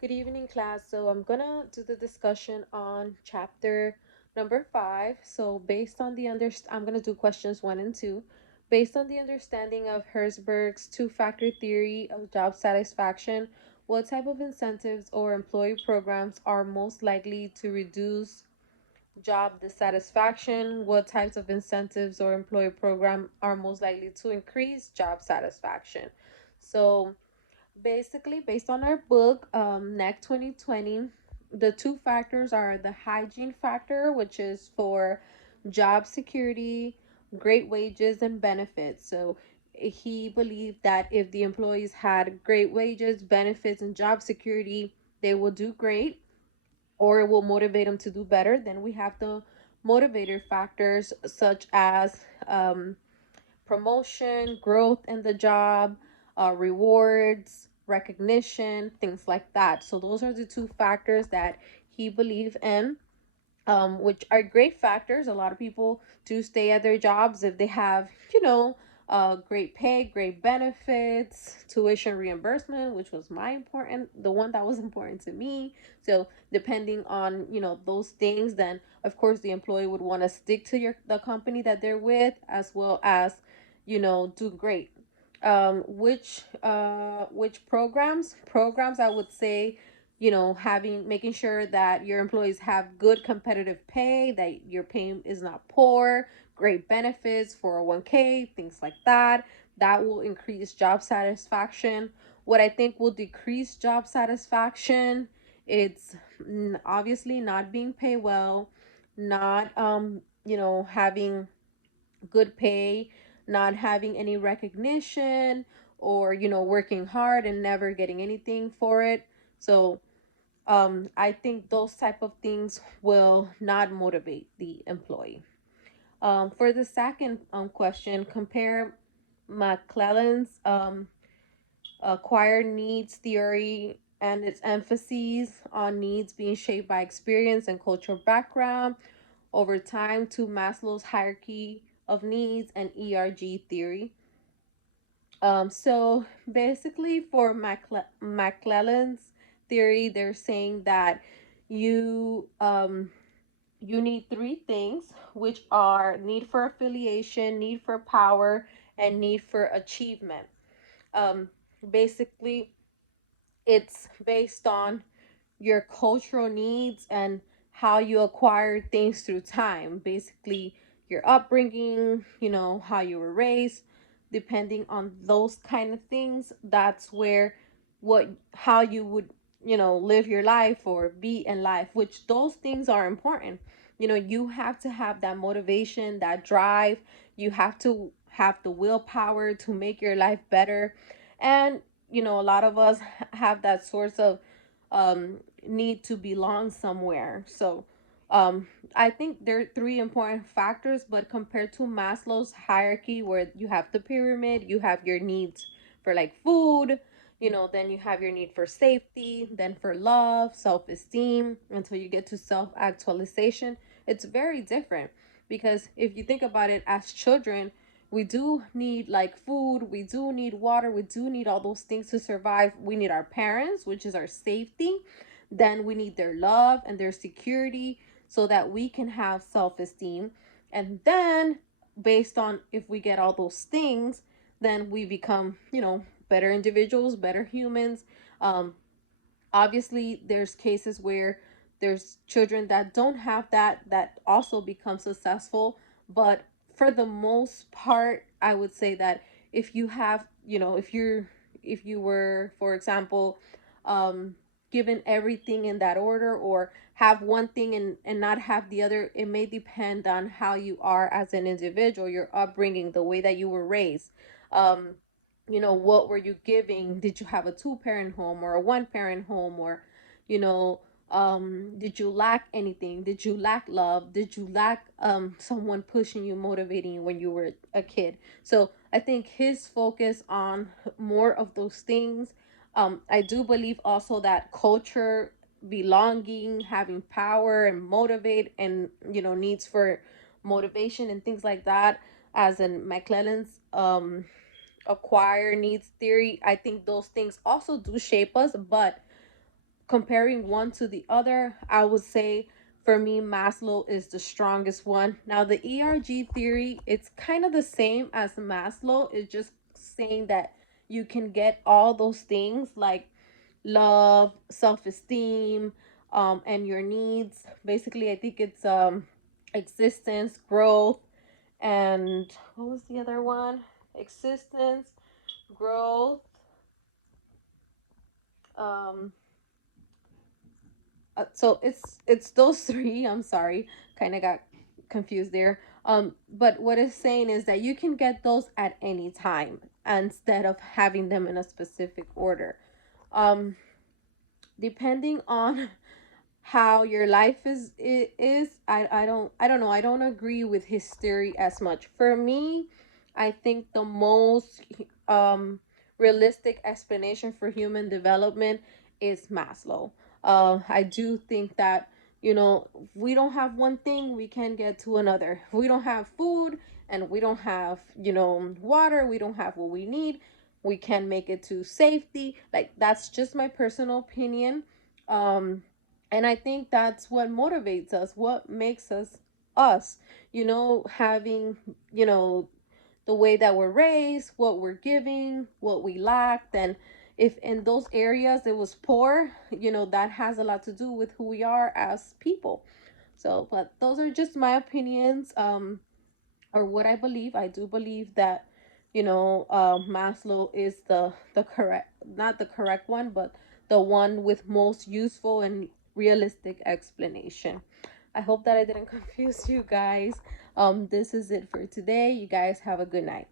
Good evening, class. So I'm gonna do the discussion on chapter number 5. So based on I'm gonna do questions 1 and 2. Based on the understanding of Herzberg's two-factor theory of job satisfaction, what type of incentives or employee programs are most likely to reduce job dissatisfaction? What types of incentives or employee program are most likely to increase job satisfaction? So basically, based on our book, NEC 2020, the two factors are the hygiene factor, which is for job security, great wages, and benefits. So he believed that if the employees had great wages, benefits, and job security, they will do great, or it will motivate them to do better. Then we have the motivator factors, such as promotion, growth in the job, rewards, recognition, things like that. So those are the two factors that he believed in, which are great factors. A lot of people do stay at their jobs if they have, great pay, great benefits, tuition reimbursement, which was the one that was important to me. So depending on, those things, then of course the employee would want to stick to the company that they're with, as well as, do great. Which programs I would say, having making sure that your employees have good competitive pay, that your pay is not poor, great benefits, 401k, things like that. That will increase job satisfaction. What I think will decrease job satisfaction, it's obviously not being paid well, not having good pay, not having any recognition, or working hard and never getting anything for it. So I think those type of things will not motivate the employee. For the second question, compare McClellan's acquired needs theory and its emphases on needs being shaped by experience and cultural background over time to Maslow's hierarchy of needs and ERG theory. So basically, for McClellan's theory, they're saying that you you need three things, which are need for affiliation, need for power, and need for achievement. Um, Basically, it's based on your cultural needs and how you acquire things through time. Basically, your upbringing, how you were raised, depending on those kind of things, that's where how you would, live your life or be in life, which those things are important. You have to have that motivation, that drive. You have to have the willpower to make your life better. And, a lot of us have that source of need to belong somewhere. So I think there are three important factors, but compared to Maslow's hierarchy, where you have the pyramid, you have your needs for like food, then you have your need for safety, then for love, self-esteem, until you get to self-actualization. It's very different, because if you think about it, as children, we do need like food, we do need water, we do need all those things to survive. We need our parents, which is our safety. Then we need their love and their security so that we can have self-esteem. And then, based on if we get all those things, then we become, better individuals, better humans. um Obviously, there's cases where there's children that don't have that also become successful. But for the most part, I would say that if you have, if you were, for example, um given everything in that order, or have one thing and not have the other, it may depend on how you are as an individual, your upbringing, the way that you were raised. um what were you giving? Did you have a two-parent home or a one-parent home? Or, you know did you lack anything? Did you lack love? Did you lack someone pushing you, motivating you when you were a kid? So I think his focus on more of those things. I do believe also that culture, belonging, having power and motivate, and needs for motivation and things like that, as in McClellan's acquire needs theory, I think those things also do shape us. But comparing one to the other, I would say for me, Maslow is the strongest one. Now, the ERG theory, it's kind of the same as Maslow. It's just saying that you can get all those things like love, self-esteem, and your needs. Basically, I think it's existence, growth, and what was the other one? Existence, growth, um so it's those three. I'm sorry, kind of got confused there. But what it's saying is that you can get those at any time instead of having them in a specific order. um Depending on how your life is, I don't know, I don't agree with his theory as much. For me, I think the most realistic explanation for human development is Maslow. I do think that, if we don't have one thing, we can get to another. If we don't have food and we don't have, water, we don't have what we need, we can make it to safety. Like, that's just my personal opinion. Um and I think that's what motivates us, what makes us us, having, you know the way that we're raised, what we're giving, what we lacked. And if in those areas it was poor, that has a lot to do with who we are as people. So, but those are just my opinions, or what I believe. I do believe that, Maslow is the correct, not the correct one, but the one with most useful and realistic explanation. I hope that I didn't confuse you guys. This is it for today. You guys have a good night.